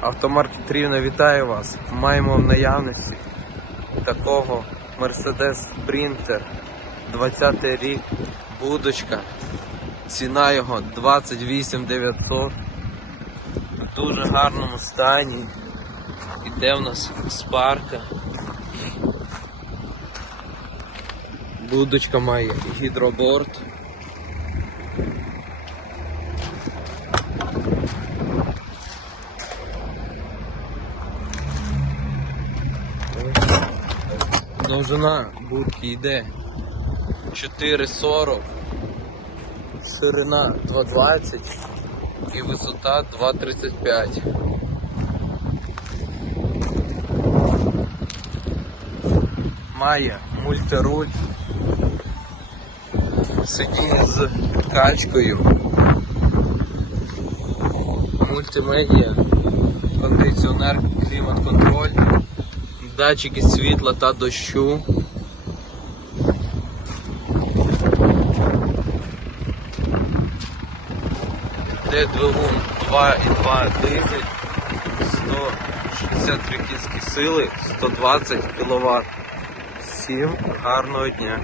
Автомаркет Рівне вітає вас. Маємо в наявності такого Mercedes Sprinter 20 рік, будочка. Ціна його 28 900. В дуже гарному стані. Іде в нас спарка. Будочка має гідроборд. Довжина будки йде 4,40, ширина 2,20 і висота 2,35. Має мультируль, сидіння з качкою, мультимедіа, кондиціонер, клімат-контроль датчики світла та дощу. Де двигун 2,2 дизель, 163 кінські сили, 120 кВт. Всім гарного дня!